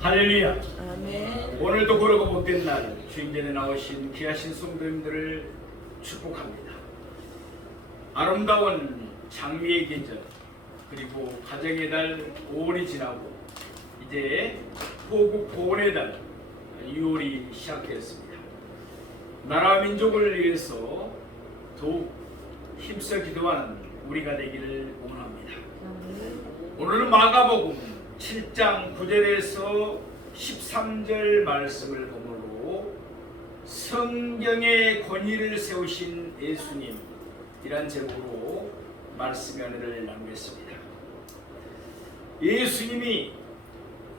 할렐루야. 아멘. 오늘도 고르고 복된 날 주인전에 나오신 귀하신 성도님들을 축복합니다. 아름다운 장미의 계절 그리고 가정의 달 5월이 지나고 이제 호국 보훈의 달 6월이 시작되었습니다. 나라와 민족을 위해서 더욱 힘써 기도하는 우리가 되기를 원합니다. 오늘은 마가복음 7장 9절에서 13절 말씀을 보므로 성경의 권위를 세우신 예수님이란 제목으로 말씀 연회를 나누겠습니다. 예수님이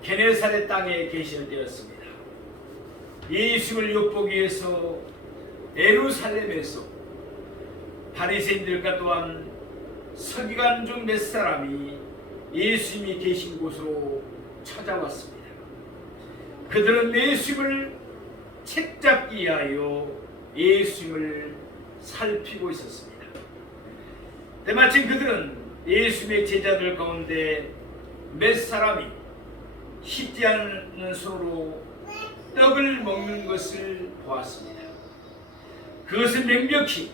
게네사렛 땅에 계실 때였습니다. 예수님을 엿보기 위해서 예루살렘에서 바리새인들과 또한 서기관 중 몇 사람이 예수님이 계신 곳으로 찾아왔습니다. 그들은 예수님을 책잡기 위하여 예수님을 살피고 있었습니다. 때마침 그들은 예수님의 제자들 가운데 몇 사람이 씻지 않는 손으로 떡을 먹는 것을 보았습니다. 그것은 명백히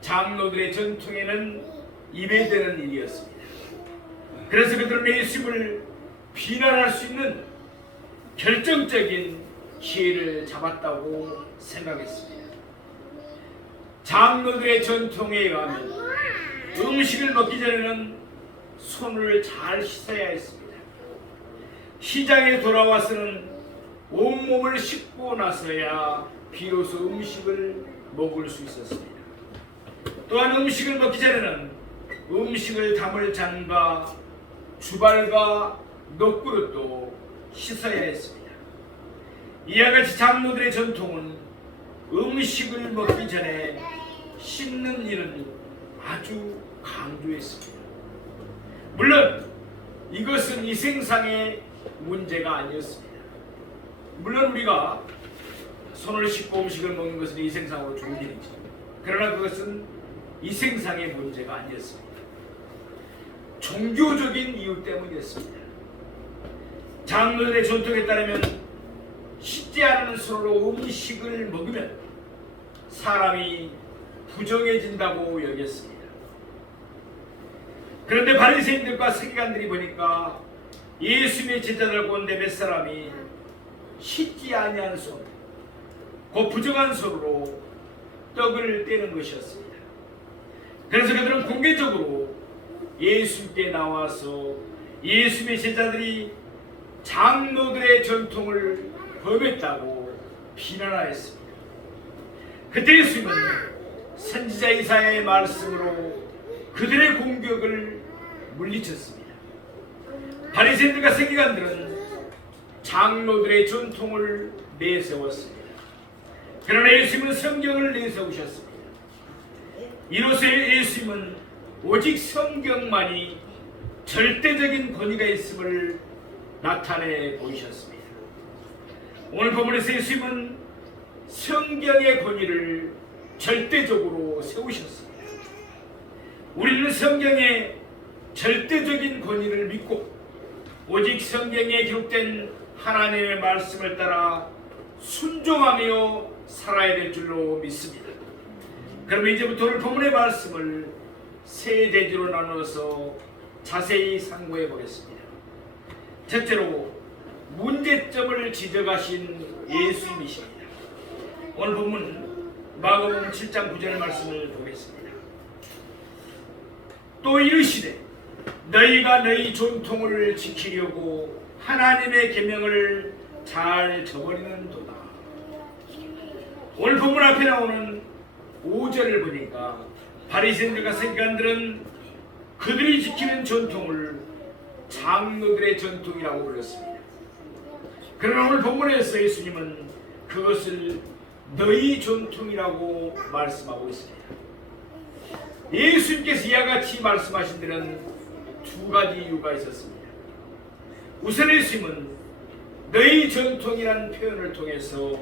장로들의 전통에는 입에 드는 일이었습니다. 그래서 그들은 예수님을 비난할 수 있는 결정적인 기회를 잡았다고 생각했습니다. 장로들의 전통에 의하면 음식을 먹기 전에는 손을 잘 씻어야 했습니다. 시장에 돌아와서는 온몸을 씻고 나서야 비로소 음식을 먹을 수 있었습니다. 또한 음식을 먹기 전에는 음식을 담을 잔과 주발과 놋그릇도 씻어야 했습니다. 이와 같이 장로들의 전통은 음식을 먹기 전에 씻는 일은 아주 강조했습니다. 물론 이것은 이생상의 문제가 아니었습니다. 물론 우리가 손을 씻고 음식을 먹는 것은 이생상으로 좋은 일이죠. 그러나 그것은 이생상의 문제가 아니었습니다. 종교적인 이유 때문이었습니다. 장로들의 전통에 따르면 씻지 않은 손으로 음식을 먹으면 사람이 부정해진다고 여겼습니다. 그런데 바리새인들과 서기관들이 보니까 예수님의 제자들 가운데 몇 사람이 씻지 아니한 손, 그 부정한 손으로 떡을 떼는 것이었습니다. 그래서 그들은 공개적으로 예수님께 나와서 예수님의 제자들이 장로들의 전통을 범했다고 비난하였습니다. 그때 예수님은 선지자 이사야의 말씀으로 그들의 공격을 물리쳤습니다. 바리새인들과 서기관들은 장로들의 전통을 내세웠습니다. 그러나 예수님은 성경을 내세우셨습니다. 이로써 예수님은 오직 성경만이 절대적인 권위가 있음을 나타내 보이셨습니다. 오늘 본문에서 예수님은 성경의 권위를 절대적으로 세우셨습니다. 우리는 성경의 절대적인 권위를 믿고 오직 성경에 기록된 하나님의 말씀을 따라 순종하며 살아야 될 줄로 믿습니다. 그러면 이제부터 오늘 본문의 말씀을 세 대지로 나누어서 자세히 상고해 보겠습니다. 첫째로 문제점을 지적하신 예수님이십니다. 오늘 본문 마가복음 7장 9절 말씀을 보겠습니다. 또 이르시되 너희가 너희 전통을 지키려고 하나님의 계명을 잘 저버리는도다. 오늘 본문 앞에 나오는 5절을 보니까 바리새인들과 서기관들은 그들이 지키는 전통을 장로들의 전통이라고 불렀습니다. 그러나 오늘 본문에서 예수님은 그것을 너희 전통이라고 말씀하고 있습니다. 예수님께서 이와 같이 말씀하신 데는 두 가지 이유가 있었습니다. 우선 예수님은 너희 전통이라는 표현을 통해서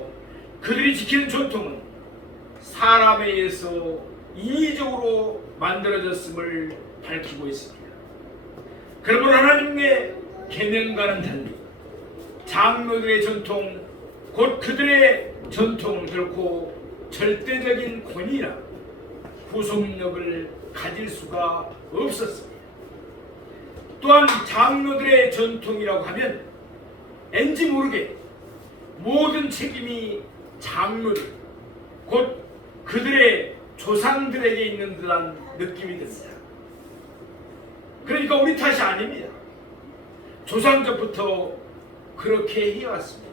그들이 지키는 전통은 사람에 의해서 인위적으로 만들어졌음을 밝히고 있습니다. 그러므로 하나님의 계명과는 달리 장로들의 전통, 곧 그들의 전통은 결코 절대적인 권위나 구속력을 가질 수가 없었습니다. 또한 장로들의 전통이라고 하면 왠지 모르게 모든 책임이 장로들, 곧 그들의 조상들에게 있는 듯한 느낌이 듭니다. 그러니까 우리 탓이 아닙니다. 조상적부터 그렇게 해왔습니다.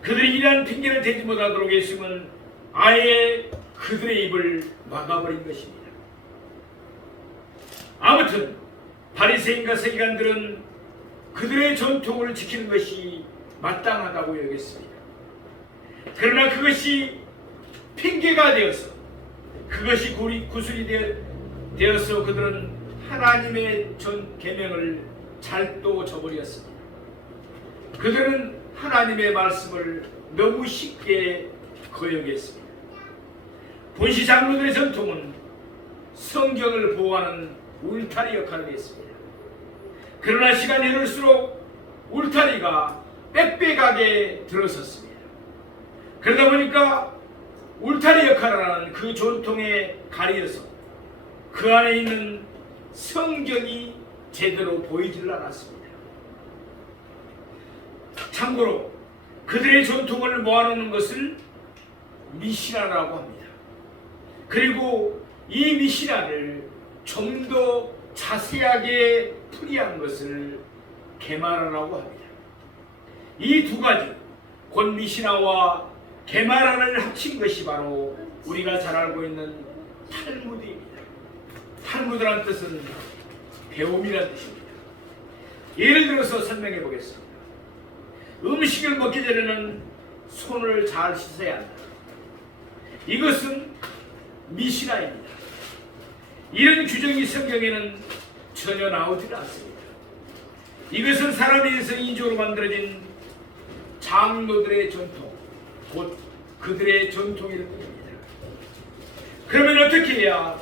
그들이 이러한 핑계를 대지 못하도록 예수님은 아예 그들의 입을 막아버린 것입니다. 아무튼 바리새인과 서기관들은 그들의 전통을 지키는 것이 마땅하다고 여겼습니다. 그러나 그것이 핑계가 되어서, 그것이 구술이 되어서 그들은 하나님의 계명을 잘도 저버렸습니다. 그들은 하나님의 말씀을 너무 쉽게 거역했습니다. 본시 장로들의 전통은 성경을 보호하는 울타리 역할을 했습니다. 그러나 시간이 흐를수록 울타리가 빽빽하게 들어섰습니다. 그러다 보니까 울타리 역할을 하는 그 전통에 가려서 그 안에 있는 성경이 제대로 보이질 않았습니다. 참고로 그들의 전통을 모아놓는 것을 미시나라고 합니다. 그리고 이 미시나를 좀 더 자세하게 풀이한 것을 게마라라고 합니다. 이 두 가지, 곧 미시나와 게마라를 합친 것이 바로 우리가 잘 알고 있는 탈무드입니다. 탈무드란 뜻은 배움이라는 뜻입니다. 예를 들어서 설명해 보겠습니다. 음식을 먹기 전에는 손을 잘 씻어야 한다. 이것은 미시나입니다. 이런 규정이 성경에는 전혀 나오지 않습니다. 이것은 사람에 의해서 인조로 만들어진 장로들의 전통, 곧 그들의 전통일 뿐입니다. 그러면 어떻게 해야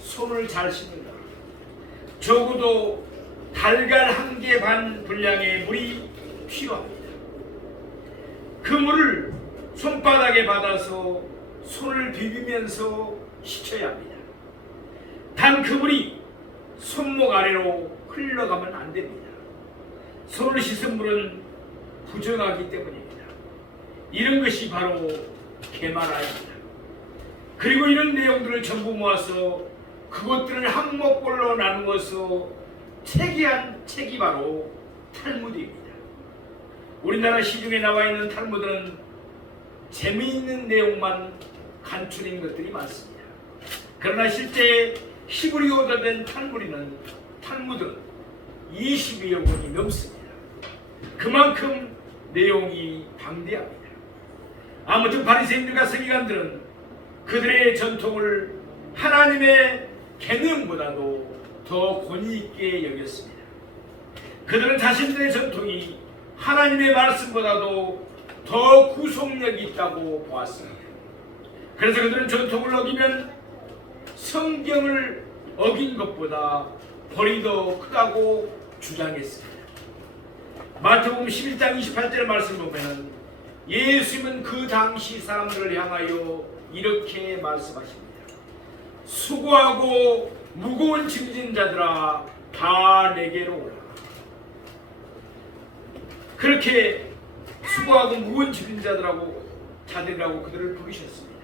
손을 잘 씻는가? 적어도 달걀 1개 반 분량의 물이 필요합니다. 그 물을 손바닥에 받아서 손을 비비면서 씻어야 합니다. 단 그 물이 손목 아래로 흘러가면 안 됩니다. 손을 씻은 물은 부정하기 때문입니다. 이런 것이 바로 게마라입니다. 그리고 이런 내용들을 전부 모아서 그것들을 항목별로 나누어서 체계한 책이 바로 탈무드입니다. 우리나라 시중에 나와 있는 탈무드는 재미있는 내용만 간추린 것들이 많습니다. 그러나 실제 히브리어로 된 탈무드는 22여 권이 넘습니다. 그만큼 내용이 방대합니다. 아무튼 바리새인들과 서기관들은 그들의 전통을 하나님의 계명보다도 더 권위 있게 여겼습니다. 그들은 자신들의 전통이 하나님의 말씀보다도 더 구속력이 있다고 보았습니다. 그래서 그들은 전통을 어기면 성경을 어긴 것보다 벌이 더 크다고 주장했습니다. 마태복음 11장 28절의 말씀을 보면 예수님은 그 당시 사람들을 향하여 이렇게 말씀하십니다. 수고하고 무거운 짐진 자들아 다 내게로 오라. 그렇게 수고하고 무거운 짐진 자들이라고 그들을 부르셨습니다.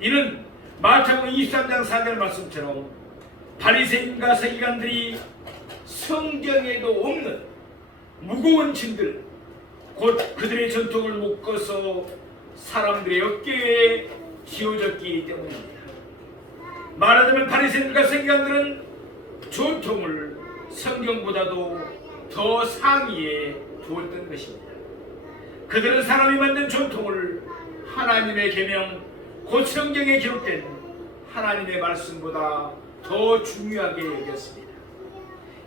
이는 마태복음 23장 4절 말씀처럼 바리새인과 서기관들이 성경에도 없는 무거운 짐들, 곧 그들의 전통을 묶어서 사람들의 어깨에 지어졌기 때문입니다. 말하자면 바리새인과 서기관들은 전통을 성경보다도 더 상위에 두었던 것입니다. 그들은 사람이 만든 전통을 하나님의 계명, 곧 성경에 기록된 하나님의 말씀보다 더 중요하게 여겼습니다.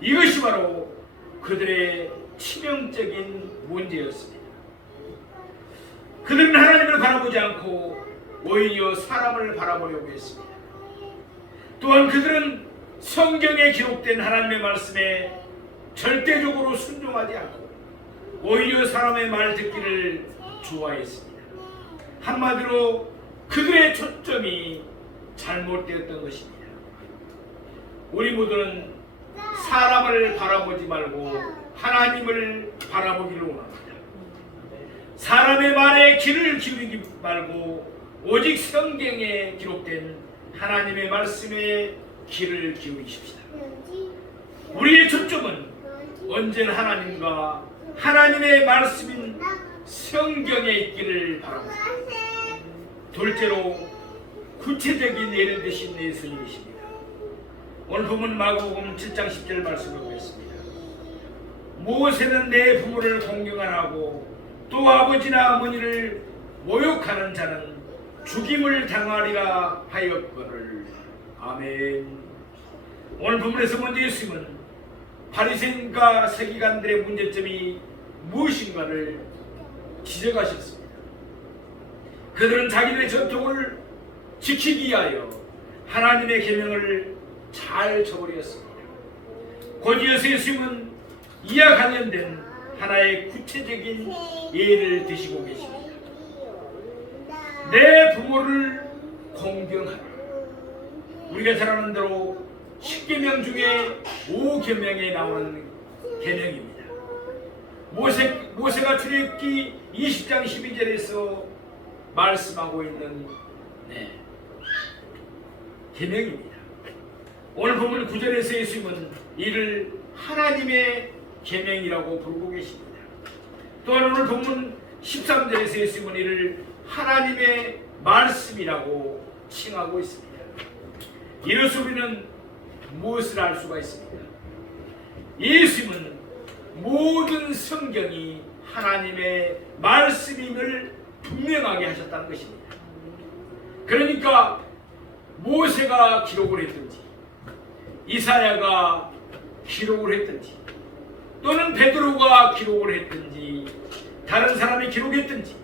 이것이 바로 그들의 치명적인 문제였습니다. 그들은 하나님을 바라보지 않고 오히려 사람을 바라보려고 했습니다. 또한 그들은 성경에 기록된 하나님의 말씀에 절대적으로 순종하지 않고 오히려 사람의 말 듣기를 좋아했습니다. 한마디로 그들의 초점이 잘못되었던 것입니다. 우리 모두는 사람을 바라보지 말고 하나님을 바라보기를 원합니다. 사람의 말에 귀를 기울이지 말고 오직 성경에 기록된 하나님의 말씀에 귀를 기울이십시다. 우리의 초점은 언제나 하나님과 하나님의 말씀인 성경에 있기를 바랍니다. 둘째로 구체적인 예를 드신 예수님이십니다. 오늘 본문 마가복음 7장 10절 말씀을 보겠습니다. 모세는 내 부모를 공경 안 하고 또 아버지나 어머니를 모욕하는 자는 죽임을 당하리라 하였거늘. 아멘. 오늘 본문에서 먼저 예수님은 바리새인과 서기관들의 문제점이 무엇인가를 지적하셨습니다. 그들은 자기들의 전통을 지키기 위하여 하나님의 계명을 잘 저버렸습니다. 곧이어서 예수님은 이와 관련된 하나의 구체적인 예를 드시고 계십니다. 내 부모를 공경하라. 우리가 잘 아는 대로 10계명 중에 5계명에 나오는 계명입니다. 모세가 출애굽기 20장 12절에서 말씀하고 있는 계명입니다. 오늘 보면 9절에서 예수님은 이를 하나님의 계명이라고 부르고 계십니다. 또한 오늘 본문 13절에서 예수님은 이를 하나님의 말씀이라고 칭하고 있습니다. 이로써 우리는 무엇을 알 수가 있습니까? 예수님은 모든 성경이 하나님의 말씀임을 분명하게 하셨다는 것입니다. 그러니까 모세가 기록을 했든지 이사야가 기록을 했든지 또는 베드로가 기록을 했든지 다른 사람이 기록했든지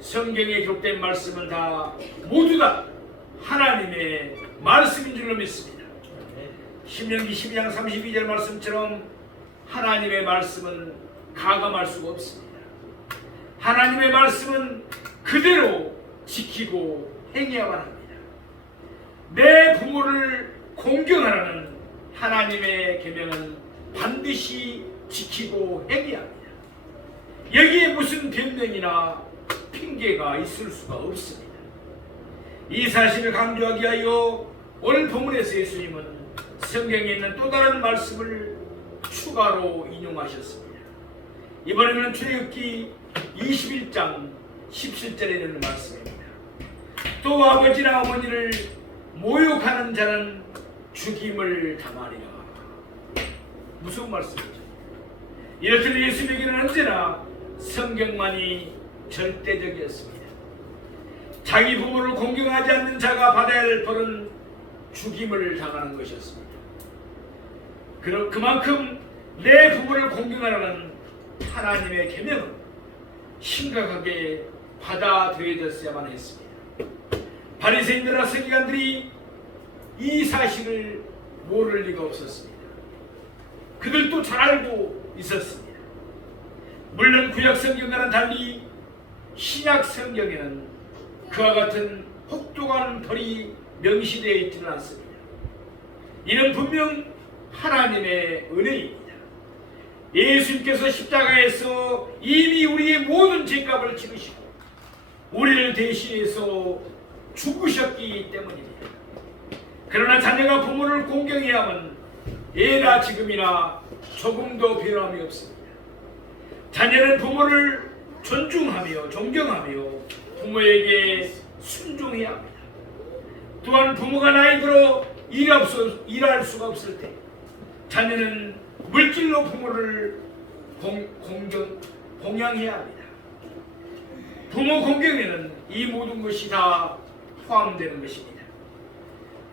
성경에 기록된 말씀은 다 모두 다 하나님의 말씀인 줄로 믿습니다. 신명기 12장 32절 말씀처럼 하나님의 말씀은 가감할 수가 없습니다. 하나님의 말씀은 그대로 지키고 행해야만 합니다. 내 부모를 공경하라는 하나님의 계명은 반드시 지키고 행해야 합니다. 여기에 무슨 변명이나 핑계가 있을 수가 없습니다. 이 사실을 강조하기 위하여 오늘 본문에서 예수님은 성경에 있는 또 다른 말씀을 추가로 인용하셨습니다. 이번에는 출애굽기 21장 17절에 있는 말씀입니다. 또 아버지나 어머니를 모욕하는 자는 죽임을 당하리라. 무슨 말씀이죠? 이렇듯 예수님에게는 언제나 성경만이 절대적이었습니다. 자기 부모를 공경하지 않는 자가 받아야 할 벌은 죽임을 당하는 것이었습니다. 그만큼 내 부모를 공경하라는 하나님의 계명은 심각하게 받아들여졌어야만 했습니다. 바리새인들과 서기관들이 이 사실을 모를 리가 없었습니다. 그들도 잘 알고 있었습니다. 물론 구약 성경과는 달리 신약 성경에는 그와 같은 혹독한 벌이 명시되어 있지는 않습니다. 이는 분명 하나님의 은혜입니다. 예수님께서 십자가에서 이미 우리의 모든 죄값을 지르시고 우리를 대신해서 죽으셨기 때문입니다. 그러나 자녀가 부모를 공경해야만 예나 지금이나 조금도 변함이 없습니다. 자녀는 부모를 존중하며 존경하며 부모에게 순종해야 합니다. 또한 부모가 나이 들어 일할 수가 없을 때 자녀는 물질로 부모를 공양해야 합니다. 부모 공경에는 이 모든 것이 다 포함되는 것입니다.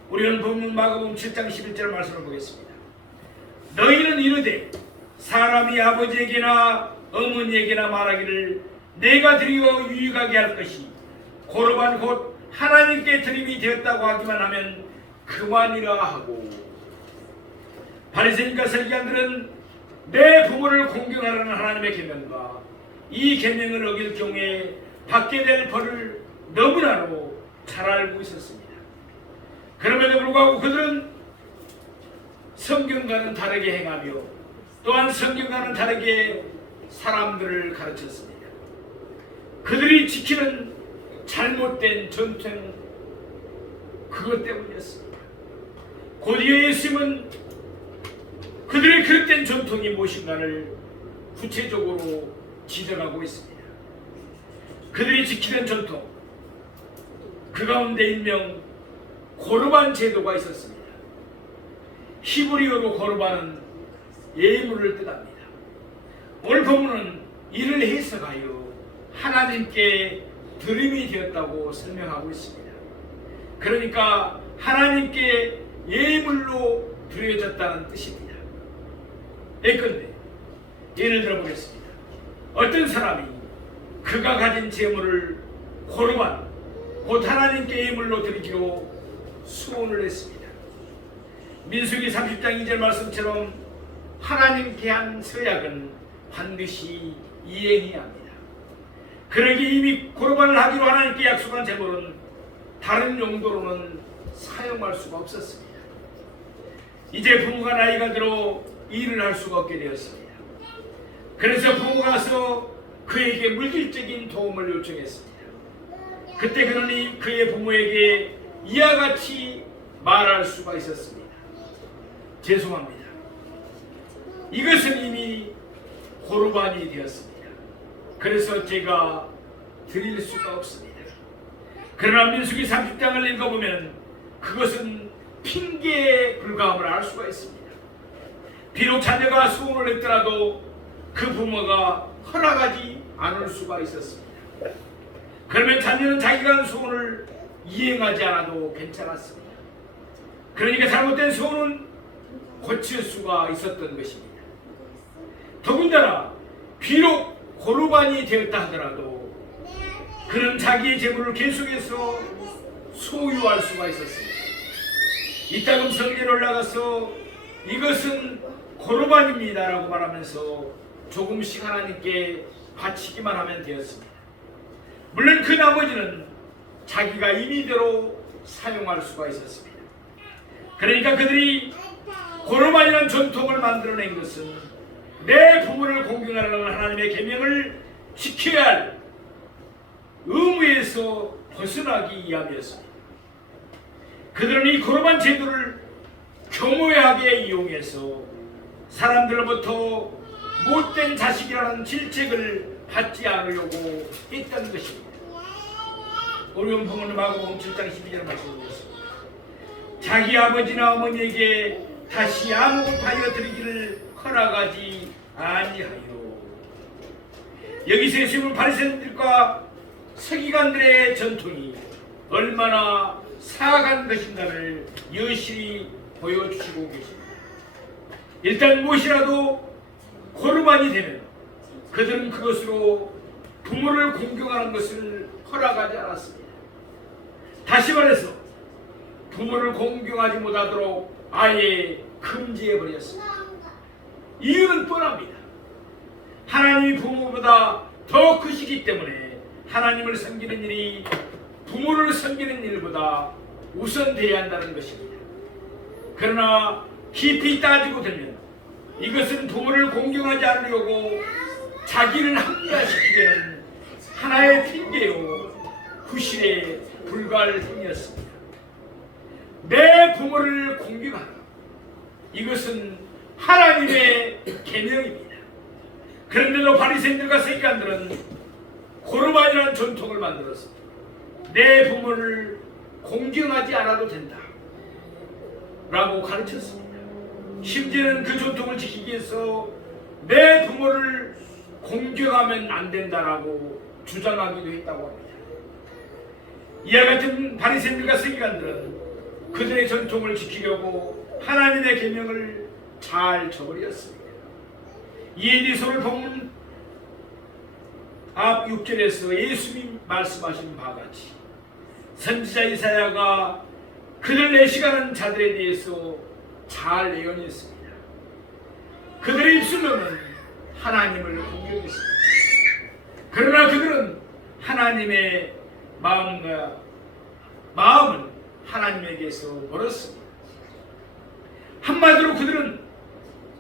우리는 본문 마가복음 7장 11절 말씀을 보겠습니다. 너희는 이르되 사람이 아버지에게나 어머니에게나 말하기를 내가 드리어 유익하게 할 것이 고로만 곧 하나님께 드림이 되었다고 하기만 하면 그만이라 하고, 바리새인과 서기관들은 내 부모를 공경하라는 하나님의 계명과 이 계명을 어길 경우에 받게 될 벌을 너무나도 잘 알고 있었습니다. 그럼에도 불구하고 그들은 성경과는 다르게 행하며 또한 성경과는 다르게 사람들을 가르쳤습니다. 그들이 지키는 잘못된 전통, 그것 때문이었습니다. 곧이어 예수님은 그들의 그릇된 전통이 무엇인가를 구체적으로 지적하고 있습니다. 그들이 지키는 전통, 그 가운데 일명 고르반 제도가 있었습니다. 히브리어로 고르반은 예물을 뜻합니다. 오늘 본문은 이를 해석하여 하나님께 드림이 되었다고 설명하고 있습니다. 그러니까 하나님께 예물로 드려졌다는 뜻입니다. 예컨대 예를 들어보겠습니다. 어떤 사람이 그가 가진 재물을 고르반, 곧 하나님께 예물로 드리기로 수원을 했습니다. 민수기 30장 2절 말씀처럼 하나님께 한 서약은 반드시 이행해야 합니다. 그러기에 이미 고르반을 하기로 하나님께 약속한 재물은 다른 용도로는 사용할 수가 없었습니다. 이제 부모가 나이가 들어 일을 할 수가 없게 되었습니다. 그래서 부모가 와서 그에게 물질적인 도움을 요청했습니다. 그때 그는 그의 부모에게 이와 같이 말할 수가 있었습니다. 죄송합니다. 이것은 이미 고르반이 되었습니다. 그래서 제가 드릴 수가 없습니다. 그러나 민수기 30장을 읽어보면 그것은 핑계에 불과함을 알 수가 있습니다. 비록 자녀가 수원을 했더라도 그 부모가 허락하지 않을 수가 있었습니다. 그러면 자녀는 자기가 한 소원을 이행하지 않아도 괜찮았습니다. 그러니까 잘못된 소원은 고칠 수가 있었던 것입니다. 더군다나 비록 고르반이 되었다 하더라도 그는 자기의 재물을 계속해서 소유할 수가 있었습니다. 이따금 성전에 올라가서 이것은 고르반입니다 라고 말하면서 조금씩 하나님께 바치기만 하면 되었습니다. 물론 그 나머지는 자기가 임의대로 사용할 수가 있었습니다. 그러니까 그들이 고르반이라는 전통을 만들어낸 것은 내 부모를 공경하라는 하나님의 계명을 지켜야 할 의무에서 벗어나기 위함이었습니다. 그들은 이 고르반 제도를 교묘하게 이용해서 사람들로부터 못된 자식이라는 질책을 받지 않으려고 했던 것입니다. 오늘 본문은 마가복음 7장 12절 말씀드렸습니다. 자기 아버지나 어머니에게 다시 아무것하여 드리기를 허락하지 아니하여. 여기서 예수님은 바리새인들과 서기관들의 전통이 얼마나 사악한 것인가를 여실히 보여주시고 계십니다. 일단 무엇이라도 고르반이 되면 그들은 그것으로 부모를 공경하는 것을 허락하지 않았습니다. 다시 말해서 부모를 공경하지 못하도록 아예 금지해버렸습니다. 이유는 뻔합니다. 하나님이 부모보다 더 크시기 때문에 하나님을 섬기는 일이 부모를 섬기는 일보다 우선돼야 한다는 것입니다. 그러나 깊이 따지고 들면 이것은 부모를 공경하지 않으려고 자기를 합리화시키려는 하나의 핑계요 구실에 불과할 뿐이었습니다. 내 부모를 공경하라. 이것은 하나님의 계명입니다. 그런데도 바리새인들과 서기관들은 고르반이라는 전통을 만들었습니다. 내 부모를 공경하지 않아도 된다 라고 가르쳤습니다. 심지어는 그 전통을 지키기 위해서 내 부모를 공경하면 안 된다라고 주장하기도 했다고 합니다. 이와 같은 바리새인들과 서기관들은 그들의 전통을 지키려고 하나님의 계명을 잘 저버렸습니다. 이에 대해서 오늘 본문 앞 6절에서 예수님이 말씀하신 바와 같이 선지자 이사야가 그들 내시가는 자들에 대해서 잘 예언했습니다. 그들의 입술로는 하나님을 공경했습니다. 그러나 그들은 하나님의 마음은 하나님에게서 멀었습니다. 한마디로 그들은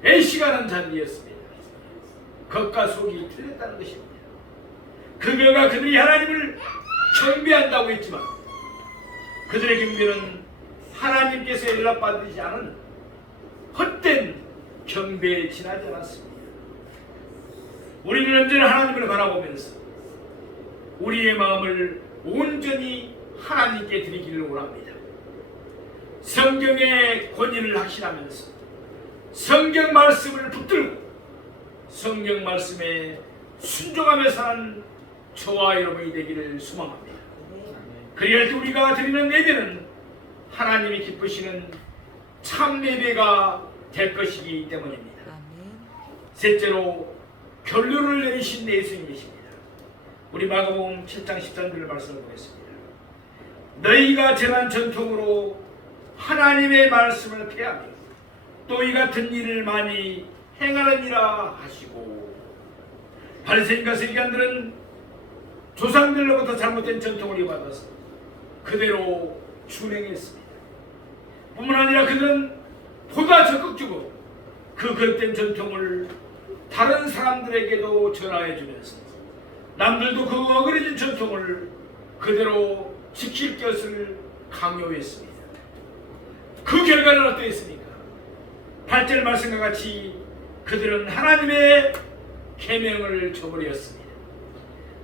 애시가는 자들이었습니다. 겉과 속이 틀렸다는 것입니다. 그 결과 그들이 하나님을 경배한다고 했지만 그들의 경배는 하나님께서 연락받지 않은 헛된 경배에 지나지 않았습니다. 우리는 언제나 하나님을 바라보면서 우리의 마음을 온전히 하나님께 드리기를 원합니다. 성경의 권위를 확신하면서 성경 말씀을 붙들고 성경 말씀에 순종하며 사는 저와 여러분이 되기를 소망합니다. 그리할 때 우리가 드리는 예배는 하나님이 기쁘시는 참 예배가 될 것이기 때문입니다. 셋째로 결론을 내리신 예수님이십니다. 우리 마가복음 7장 13절을 말씀을 보겠습니다. 너희가 전한 전통으로 하나님의 말씀을 폐하며 또 이 같은 일을 많이 행하느니라 하시고, 바리새인과 서기관들은 조상들로부터 잘못된 전통을 이어받아서 그대로 준행했습니다. 뿐만 아니라 그들은 보다 적극적으로 그 거듭된 전통을 다른 사람들에게도 전하여 주면서 남들도 그 어그러진 전통을 그대로 지킬 것을 강요했습니다. 그 결과는 어떠했습니까? 8절 말씀과 같이 그들은 하나님의 계명을 저버렸습니다.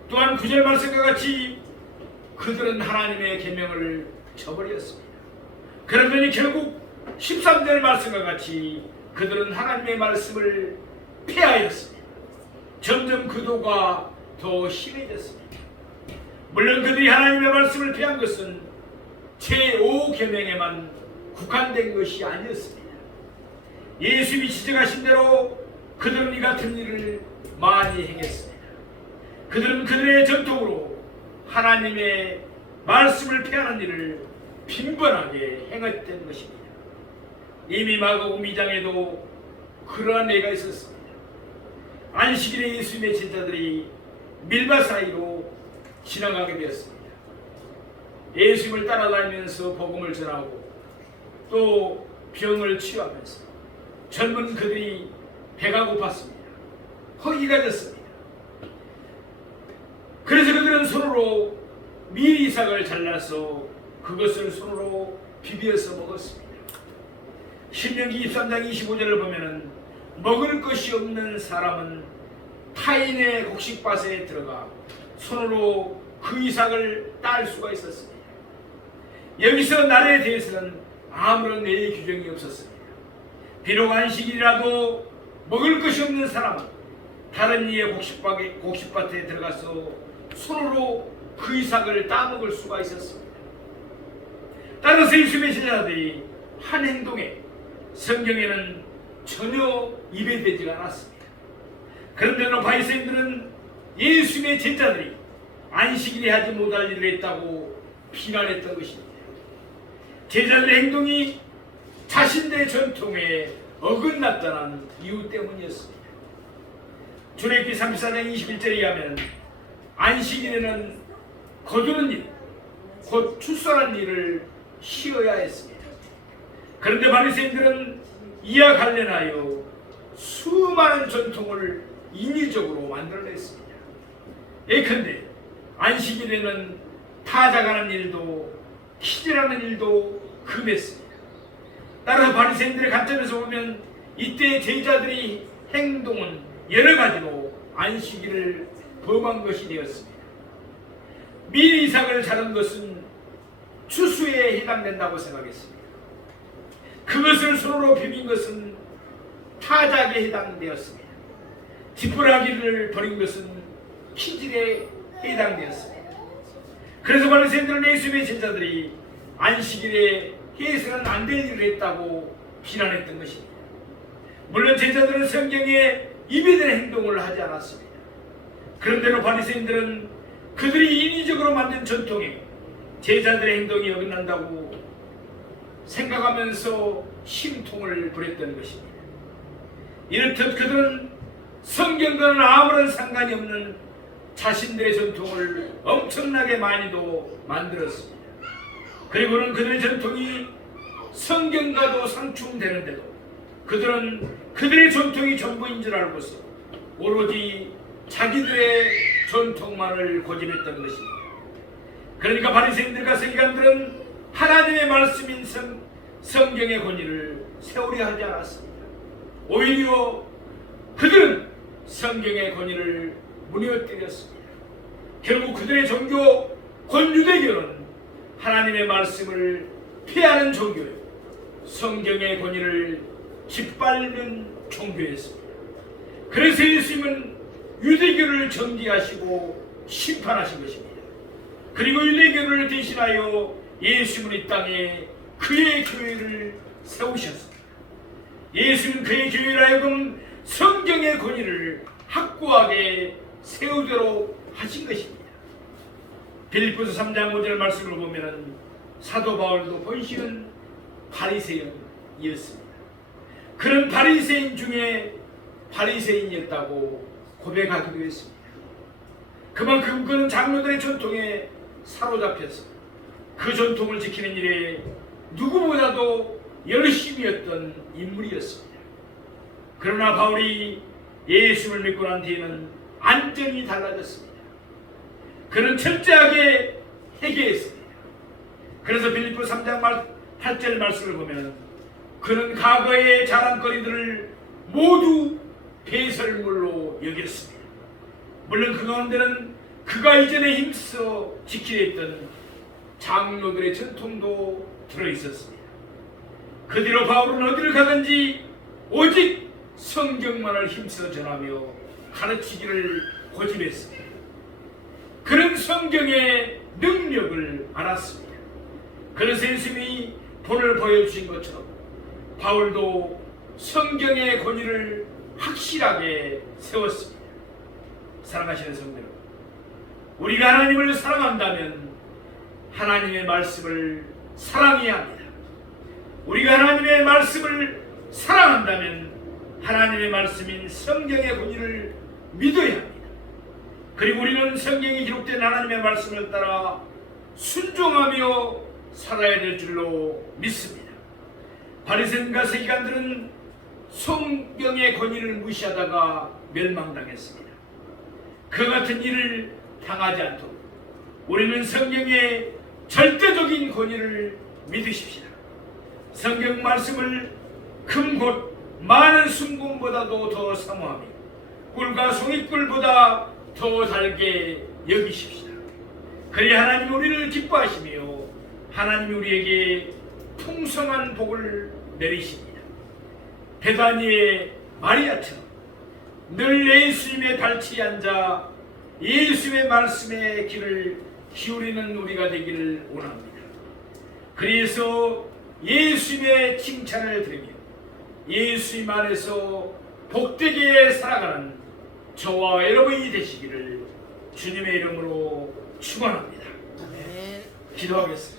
또한 9절 말씀과 같이 그들은 하나님의 계명을 저버렸습니다. 그러더니 결국 13절 말씀과 같이 그들은 하나님의 말씀을 폐하였습니다. 점점 그도가 더 심해졌습니다. 물론 그들이 하나님의 말씀을 폐한 것은 제5계명에만 국한된 것이 아니었습니다. 예수님이 지적하신 대로 그들은 이 같은 일을 많이 행했습니다. 그들은 그들의 전통으로 하나님의 말씀을 폐하는 일을 빈번하게 행했던 것입니다. 이미 마가복음 2장에도 그러한 예가 있었습니다. 안식일에 예수님의 제자들이 밀밭 사이로 지나가게 되었습니다. 예수님을 따라다니면서 복음을 전하고 또 병을 치유하면서 젊은 그들이 배가 고팠습니다. 허기가 졌습니다. 그래서 그들은 손으로 밀이삭을 잘라서 그것을 손으로 비벼서 먹었습니다. 신명기 23장 25절을 보면은 먹을 것이 없는 사람은 타인의 곡식밭에 들어가 손으로 그 이삭을 딸 수가 있었습니다. 여기서 날에 대해서는 아무런 예의 규정이 없었습니다. 비록 안식일이라도 먹을 것이 없는 사람은 다른 이의 곡식밭에 들어가서 손으로 그 이삭을 따먹을 수가 있었습니다. 따라서 예수님의 제자들이 한 행동에 성경에는 전혀 입에 대지가 않았습니다. 그런데도 바리새인들은 예수님의 제자들이 안식일에 하지 못할 일을 했다고 비난했던 것입니다. 제자들의 행동이 자신들의 전통에 어긋났다는 이유 때문이었습니다. 출애굽기 34장 21절에 하면 안식일에는 거두는 일, 곧 출산한 일을 쉬어야 했습니다. 그런데 바리새인들은 이와 관련하여 수많은 전통을 인위적으로 만들어냈습니다. 예컨대 안식일에는 타작하는 일도 키질하는 일도 금했습니다. 따라서 바리새인들의 관점에서 보면 이때 제자들이 행동은 여러 가지로 안식일을 범한 것이 되었습니다. 밀 이삭을 자른 것은 추수에 해당된다고 생각했습니다. 그것을 손으로 비빈 것은 타작에 해당되었습니다. 지푸라기를 버린 것은 키질에 해당되었습니다. 그래서 바리새인들은 예수님의 제자들이 안식일에 해서는 안 될 일을 했다고 비난했던 것입니다. 물론 제자들은 성경에 입에대는 행동을 하지 않았습니다. 그런데도 바리새인들은 그들이 인위적으로 만든 전통에 제자들의 행동이 어긋난다고 생각하면서 심통을 부렸던 것입니다. 이렇듯 그들은 성경과는 아무런 상관이 없는 자신들의 전통을 엄청나게 많이도 만들었습니다. 그리고는 그들의 전통이 성경과도 상충되는데도 그들은 그들의 전통이 전부인 줄 알고서 오로지 자기들의 전통만을 고집했던 것입니다. 그러니까 바리새인들과 서기관들은 하나님의 말씀인 성경의 권위를 세우려 하지 않았습니다. 오히려 그들은 성경의 권위를 무너뜨렸습니다. 결국 그들의 종교 권유대교는 하나님의 말씀을 피하는 종교요, 성경의 권위를 짓밟는 종교였습니다. 그래서 예수님은 유대교를 정죄하시고 심판하신 것입니다. 그리고 유대교를 대신하여 예수님은 이 땅에 그의 교회를 세우셨습니다. 예수는 그의 교회를 하여금 성경의 권위를 확고하게 세우도록 하신 것입니다. 빌립보서 3장 5절 말씀을 보면 사도 바울도 본신은 바리새인이었습니다. 그런 바리새인 중에 바리새인이었다고 고백하기도 했습니다. 그만큼 그는 장로들의 전통에 사로잡혀서 그 전통을 지키는 일에 누구보다도 열심히 했던 인물이었습니다. 그러나 바울이 예수를 믿고 난 뒤에는 안전이 달라졌습니다. 그는 철저하게 회개했습니다. 그래서 빌립보 3장 8절 말씀을 보면 그는 과거의 자랑거리들을 모두 배설물로 여겼습니다. 물론 그 가운데는 그가 이전에 힘써 지키려 했던 장로들의 전통도 들어있었습니다. 그 뒤로 바울은 어디를 가든지 오직 성경만을 힘써 전하며 가르치기를 고집했습니다. 그런 성경의 능력을 알았습니다. 그래서 예수님이 본을 보여주신 것처럼 바울도 성경의 권위를 확실하게 세웠습니다. 사랑하시는 성도 여러분, 우리가 하나님을 사랑한다면 하나님의 말씀을 사랑해야 합니다. 우리가 하나님의 말씀을 사랑한다면 하나님의 말씀인 성경의 권위를 믿어야 합니다. 그리고 우리는 성경에 기록된 하나님의 말씀을 따라 순종하며 살아야 될 줄로 믿습니다. 바리새인과 서기관들은 성경의 권위를 무시하다가 멸망당했습니다. 그 같은 일을 당하지 않도록 우리는 성경의 절대적인 권위를 믿으십시다. 성경 말씀을 금곧 많은 순금보다도 더 사모하며 꿀과 송이꿀보다 더 달게 여기십시다. 그래야 하나님 우리를 기뻐하시며 하나님 우리에게 풍성한 복을 내리십니다. 베다니의 마리아처럼 늘 예수님의 발치에 앉아 예수의 말씀에 귀를 기울이는 우리가 되기를 원합니다. 그래서 예수님의 칭찬을 드리며 예수님 안에서 복되게 살아가는 저와 여러분이 되시기를 주님의 이름으로 축원합니다. 기도하겠습니다.